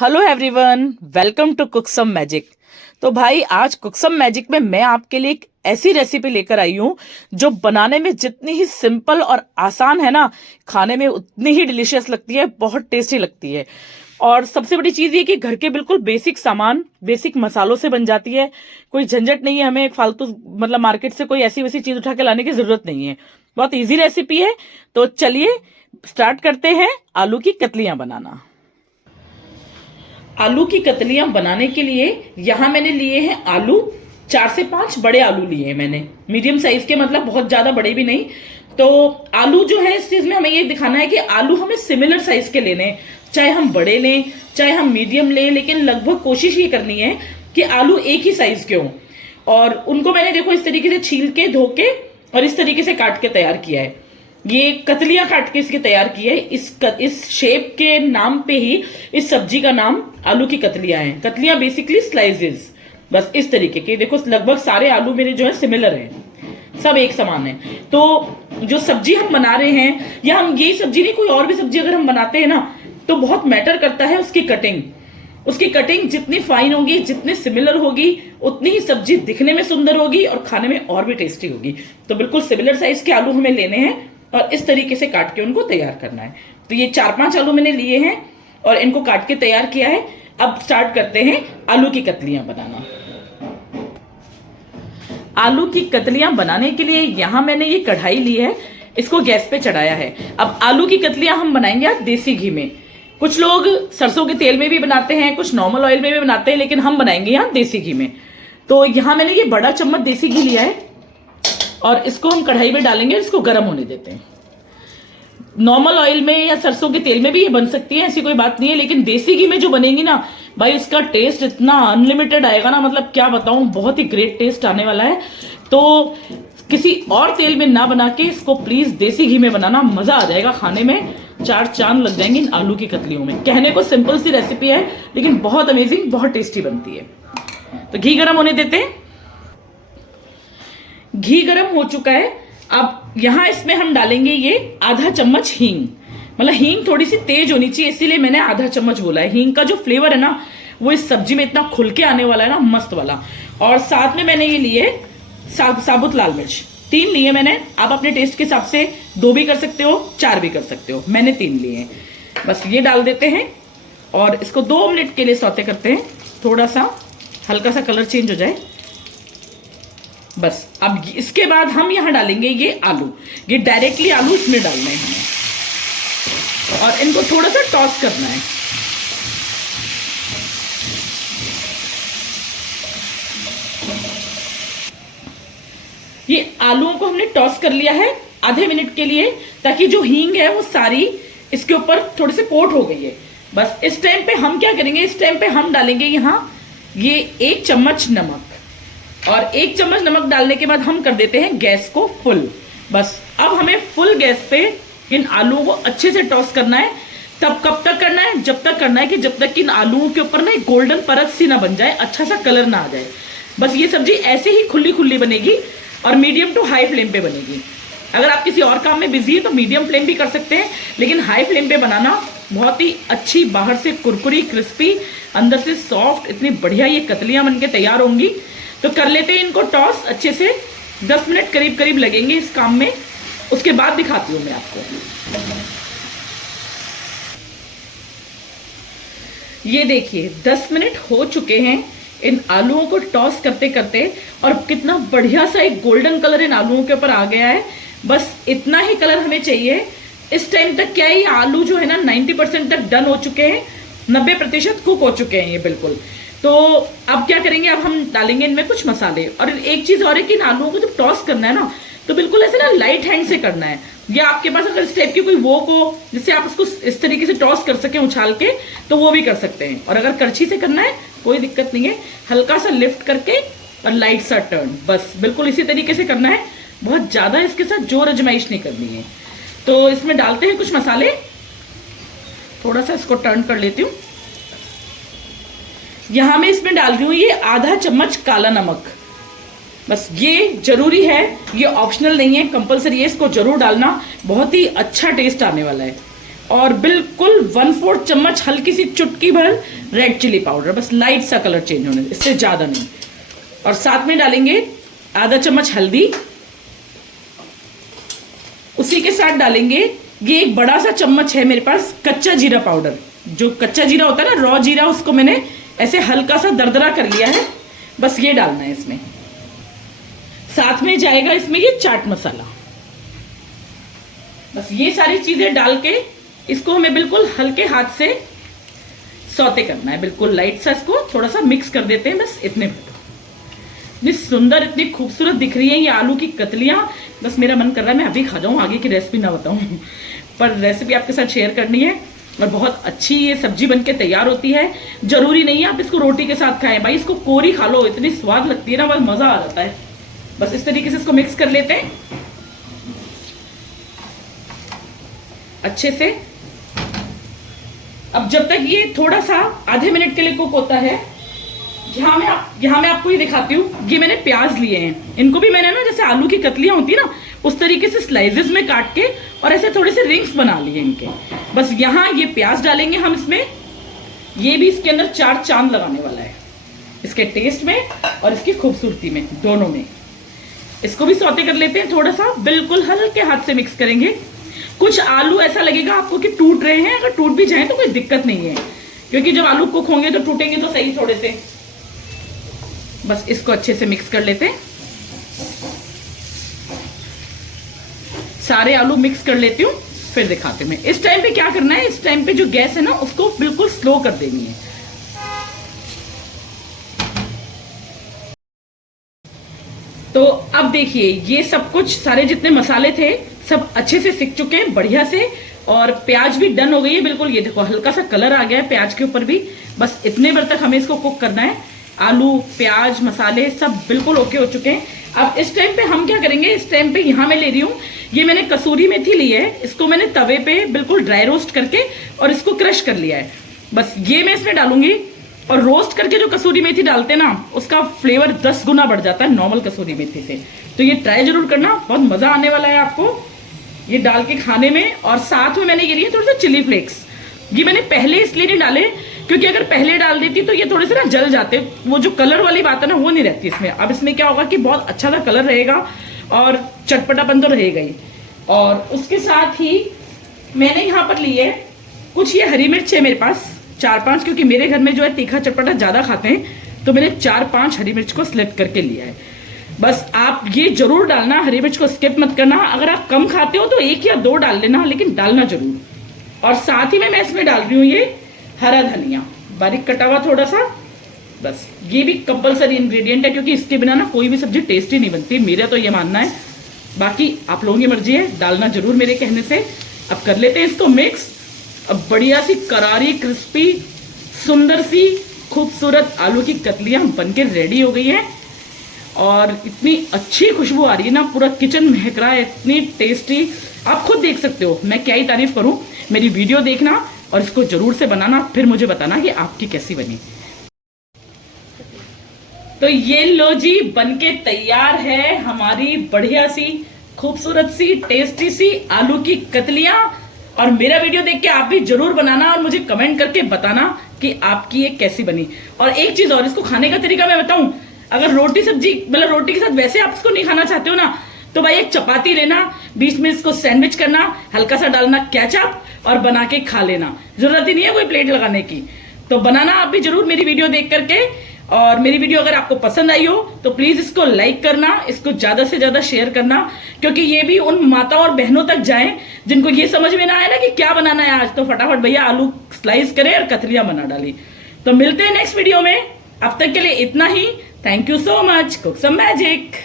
Hello everyone, welcome to cook some magic. तो भाई आज कुक सम मैजिक में मैं आपके लिए एक ऐसी रेसिपी लेकर आई हूं जो बनाने में जितनी ही सिंपल और आसान है ना, खाने में उतनी ही डिलीशियस लगती है, बहुत टेस्टी लगती है। और सबसे बड़ी चीज ये कि घर के बिल्कुल बेसिक सामान, बेसिक मसालों से बन जाती है। कोई झंझट नहीं है, हमें फालतू मतलब मार्केट से कोई ऐसी वैसी चीज उठा के लाने की जरूरत नहीं है। बहुत इजी रेसिपी है। तो चलिए स्टार्ट करते हैं आलू की कतलियां बनाना। आलू की कतलियां बनाने के लिए यहां मैंने लिए हैं आलू। 4 से 5 बड़े आलू लिए हैं मैंने, मीडियम साइज के, मतलब बहुत ज्यादा बड़े भी नहीं। तो आलू जो है, इस चीज में हमें ये दिखाना है कि आलू हमें सिमिलर साइज के लेने हैं, चाहे हम बड़े लें चाहे हम मीडियम लें, लेकिन लगभग कोशिश ये करनी है कि आलू एक ही साइज के हों। और उनको मैंने देखो इस तरीके से छील के, धो के और इस तरीके से काट के तैयार किया है। ये कतलियां काट के इसके तैयार की है। इस शेप के नाम पे ही इस सब्जी का नाम आलू की कतलियां हैं। कतलियां बेसिकली स्लाइसेस, बस इस तरीके के। देखो लगभग सारे आलू मेरे जो है सिमिलर हैं, सब एक समान है। तो जो सब्जी हम बना रहे हैं, या हम यही सब्जी नहीं कोई और भी सब्जी अगर हम बनाते हैं ना, तो बहुत मैटर करता है उसकी कटिंग। उसकी कटिंग जितनी फाइन होगी, जितनी सिमिलर होगी, उतनी ही सब्जी दिखने में सुंदर होगी और खाने में और भी टेस्टी होगी। तो बिल्कुल सिमिलर साइज के आलू हमें लेने हैं और इस तरीके से काट के उनको तैयार करना है। तो ये 4-5 आलू मैंने लिए हैं और इनको काट के तैयार किया है। अब स्टार्ट करते हैं आलू की कतलियां बनाना। आलू की कतलियां बनाने के लिए यहां मैंने ये कढ़ाई ली है, इसको गैस पे चढ़ाया है। अब आलू की कतलियां हम बनाएंगे आज देसी घी में। कुछ लोग सरसों के तेल में भी बनाते हैं, कुछ नॉर्मल ऑयल में भी बनाते हैं, लेकिन हम बनाएंगे यहाँ देसी घी में। तो यहां मैंने ये बड़ा चम्मच देसी घी लिया है और इसको हम कढ़ाई में डालेंगे, इसको गर्म होने देते हैं। नॉर्मल ऑयल में या सरसों के तेल में भी ये बन सकती है, ऐसी कोई बात नहीं है, लेकिन देसी घी में जो बनेगी ना भाई, इसका टेस्ट इतना अनलिमिटेड आएगा ना, मतलब क्या बताऊं, बहुत ही ग्रेट टेस्ट आने वाला है। तो किसी और तेल में ना बना के इसको प्लीज देसी घी में बनाना, मजा आ जाएगा खाने में। 4 चांद लग जाएंगे इन आलू की कतलियों में। कहने को सिंपल सी रेसिपी है, लेकिन बहुत अमेजिंग, बहुत टेस्टी बनती है। तो घी गर्म होने देते हैं। घी गर्म हो चुका है। अब यहां इसमें हम डालेंगे ये आधा चम्मच हींग। मतलब हींग थोड़ी सी तेज होनी चाहिए, इसीलिए मैंने आधा चम्मच बोला है। हींग का जो फ्लेवर है ना, वो इस सब्जी में इतना खुल के आने वाला है ना, मस्त वाला। और साथ में मैंने ये लिए साबुत लाल मिर्च, 3 लिए मैंने। आप अपने टेस्ट के हिसाब से 2 भी कर सकते हो, 4 भी कर सकते हो, मैंने 3 लिए हैं। बस ये डाल देते हैं और इसको 2 मिनट के लिए सौते करते हैं, थोड़ा सा हल्का सा कलर चेंज हो जाए बस। अब इसके बाद हम यहां डालेंगे ये आलू। ये डायरेक्टली आलू इसमें डालना है हमें और इनको थोड़ा सा टॉस करना है। ये आलूओं को हमने टॉस कर लिया है आधे मिनट के लिए, ताकि जो हींग है वो सारी इसके ऊपर थोड़ी सी कोट हो गई है। बस इस टाइम पे हम क्या करेंगे, इस टाइम पे हम डालेंगे यहां ये 1 चम्मच नमक। और 1 चम्मच नमक डालने के बाद हम कर देते हैं गैस को फुल। बस अब हमें फुल गैस पे इन आलूओं को अच्छे से टॉस करना है। तब कब तक करना है, जब तक करना है कि जब तक कि इन आलूओं के ऊपर ना एक गोल्डन परत सी ना बन जाए, अच्छा सा कलर ना आ जाए। बस ये सब्जी ऐसे ही खुली खुली बनेगी और मीडियम टू हाई फ्लेम पे बनेगी। अगर आप किसी और काम में बिजी है तो मीडियम फ्लेम भी कर सकते हैं, लेकिन हाई फ्लेम पे बनाना बहुत ही अच्छी, बाहर से कुरकुरी क्रिस्पी, अंदर से सॉफ्ट, इतनी बढ़िया ये कतलियां बनके तैयार होंगी। तो कर लेते हैं इनको टॉस अच्छे से। 10 मिनट करीब करीब लगेंगे इस काम में, उसके बाद दिखाती हूं मैं आपको। ये देखिए 10 मिनट हो चुके हैं इन आलूओं को टॉस करते करते, और कितना बढ़िया सा एक गोल्डन कलर इन आलूओं के ऊपर आ गया है। बस इतना ही कलर हमें चाहिए। इस टाइम तक क्या है, ये आलू जो है ना 90% तक डन हो चुके हैं, 90% कुक हो चुके हैं ये बिल्कुल। तो अब क्या करेंगे, अब हम डालेंगे इनमें कुछ मसाले। और एक चीज और है कि इन आलूओं को जब टॉस करना है ना, तो बिल्कुल ऐसे ना लाइट हैंड से करना है। या आपके पास अगर इस टाइप की कोई वोक हो जिससे आप उसको इस तरीके से टॉस कर सके उछाल के, तो वो भी कर सकते हैं। और अगर करछी से करना है कोई दिक्कत नहीं है, हल्का सा लिफ्ट करके और लाइट सा टर्न, बस बिल्कुल इसी तरीके से करना है। बहुत ज्यादा इसके साथ जोर अजमाइश नहीं करनी है। तो इसमें डालते हैं कुछ मसाले, थोड़ा सा इसको टर्न कर लेती हूँ। यहां मैं इसमें डाल रही हूं ये आधा चम्मच काला नमक। बस ये जरूरी है, ये ऑप्शनल नहीं है, कंपलसरी है, इसको जरूर डालना, बहुत ही अच्छा टेस्ट आने वाला है। और बिल्कुल 1/4 चम्मच हल्की सी चुटकी भर रेड चिली पाउडर, बस लाइट सा कलर चेंज होने, इससे ज्यादा नहीं। और साथ में डालेंगे आधा चम्मच हल्दी। उसी के साथ डालेंगे ये एक बड़ा सा चम्मच है मेरे पास कच्चा जीरा पाउडर। जो कच्चा जीरा होता है ना, रॉ जीरा, उसको मैंने ऐसे हल्का सा दरदरा कर लिया है, बस ये डालना है इसमें। साथ में जाएगा इसमें ये चाट मसाला। बस ये सारी चीजें डाल के इसको हमें बिल्कुल हल्के हाथ से सौते करना है, बिल्कुल लाइट सा इसको थोड़ा सा मिक्स कर देते हैं, बस इतने। इतनी सुंदर, इतनी खूबसूरत दिख रही है ये आलू की कतलियां, बस मेरा मन कर रहा है मैं अभी खा जाऊं, आगे की रेसिपी ना बताऊं, पर रेसिपी आपके साथ शेयर करनी है। और बहुत अच्छी ये सब्जी बनके तैयार होती है। जरूरी नहीं है आप इसको रोटी के साथ खाएं, भाई इसको कोरी खा लो, इतनी स्वाद लगती है ना, बस मजा आ जाता है। बस इस तरीके से इसको मिक्स कर लेते हैं अच्छे से। अब जब तक ये थोड़ा सा आधे मिनट के लिए कुक होता है, यहाँ मैं आपको ये दिखाती हूँ। ये मैंने प्याज लिए हैं, इनको भी मैंने ना जैसे आलू की कतलियां होती है ना, उस तरीके से स्लाइसेस में काट के और ऐसे थोड़े से रिंग्स बना लिए इनके। बस यहाँ ये प्याज डालेंगे हम इसमें। ये भी इसके अंदर 4 चांद लगाने वाला है, इसके टेस्ट में और इसकी खूबसूरती में, दोनों में। इसको भी सौते कर लेते हैं थोड़ा सा, बिल्कुल हल्के हाथ से मिक्स करेंगे। कुछ आलू ऐसा लगेगा आपको कि टूट रहे हैं, अगर टूट भी जाए तो कोई दिक्कत नहीं है, क्योंकि जब आलू कुक होंगे तो टूटेंगे तो सही थोड़े से। बस इसको अच्छे से मिक्स कर लेते हैं, सारे आलू मिक्स कर लेती हूँ, फिर दिखाते हैं। इस टाइम पे क्या करना है, इस टाइम पे जो गैस है ना उसको बिल्कुल स्लो कर देनी है। तो अब देखिए ये सब कुछ, सारे जितने मसाले थे सब अच्छे से सिक चुके हैं बढ़िया से, और प्याज भी डन हो गई है बिल्कुल। ये देखो हल्का सा कलर आ गया है प्याज के ऊपर भी। बस इतने बार तक हमें इसको कुक करना है। आलू, प्याज, मसाले सब बिल्कुल ओके हो चुके हैं। अब इस टाइम पे हम क्या करेंगे, इस टाइम पे यहाँ मैं ले रही हूँ, ये मैंने कसूरी मेथी ली है, इसको मैंने तवे पे बिल्कुल ड्राई रोस्ट करके और इसको क्रश कर लिया है। बस ये मैं इसमें डालूंगी। और रोस्ट करके जो कसूरी मेथी डालते हैं ना, उसका फ्लेवर 10 गुना बढ़ जाता है नॉर्मल कसूरी मेथी से। तो ये ट्राई जरूर करना, बहुत मजा आने वाला है आपको ये डाल के खाने में। और साथ में मैंने ये लिए थोड़े से चिली फ्लेक्स। ये मैंने पहले इसलिए नहीं डाले क्योंकि अगर पहले डाल देती तो ये थोड़े से ना जल जाते, वो जो कलर वाली बात है ना वो नहीं रहती इसमें। अब इसमें क्या होगा कि बहुत अच्छा सा कलर रहेगा और चटपटापन तो रहेगा ही। और उसके साथ ही मैंने यहाँ पर ली है कुछ ये हरी मिर्च है मेरे पास 4-5, क्योंकि मेरे घर में जो है तीखा चटपटा ज्यादा खाते हैं, तो मैंने 4-5 हरी मिर्च को सिलेक्ट करके लिया है। बस आप ये जरूर डालना, हरी मिर्च को स्किप मत करना। अगर आप कम खाते हो तो 1 या 2 डाल लेना, लेकिन डालना जरूर। और साथ ही में मैं इसमें डाल रही हूँ ये हरा धनिया बारीक कटा हुआ थोड़ा सा। बस ये भी कंपलसरी इंग्रेडिएंट है, क्योंकि इसके बिना ना कोई भी सब्जी टेस्टी नहीं बनती, मेरा तो ये मानना है। बाकी आप लोगों की मर्जी है, डालना जरूर मेरे कहने से। अब कर लेते हैं इसको मिक्स। अब बढ़िया सी करारी क्रिस्पी सुंदर सी खूबसूरत आलू की कतलियां बनके रेडी हो गई है, और इतनी अच्छी खुशबू आ रही है ना, पूरा किचन महक रहा है, इतनी टेस्टी। आप खुद देख सकते हो, मैं क्या ही तारीफ करूं। मेरी वीडियो देखना और इसको जरूर से बनाना, फिर मुझे बताना कि आपकी कैसी बनी। तो ये लो जी, बनके तैयार है हमारी बढ़िया सी खूबसूरत सी टेस्टी सी आलू की कतलियां। और मेरा वीडियो देख के आप भी जरूर बनाना और मुझे कमेंट करके बताना कि आपकी ये कैसी बनी। और एक चीज और, इसको खाने का तरीका मैं बताऊं। अगर रोटी सब्जी मतलब रोटी के साथ वैसे आप इसको नहीं खाना चाहते हो ना, तो भाई एक चपाती लेना, बीच में इसको सैंडविच करना, हल्का सा डालना केचप और बना के खा लेना। जरूरत ही नहीं है कोई प्लेट लगाने की। तो बनाना आप भी जरूर मेरी वीडियो देख करके। और मेरी वीडियो अगर आपको पसंद आई हो तो प्लीज इसको लाइक करना, इसको ज्यादा से ज्यादा शेयर करना, क्योंकि ये भी उन माताओं और बहनों तक जाए जिनको ये समझ में ना आया ना कि क्या बनाना है आज, तो फटाफट भैया आलू स्लाइस करें और कतलियां बना डाली। तो मिलते हैं नेक्स्ट वीडियो में, अब तक के लिए इतना ही। Thank you so much. Cook some magic.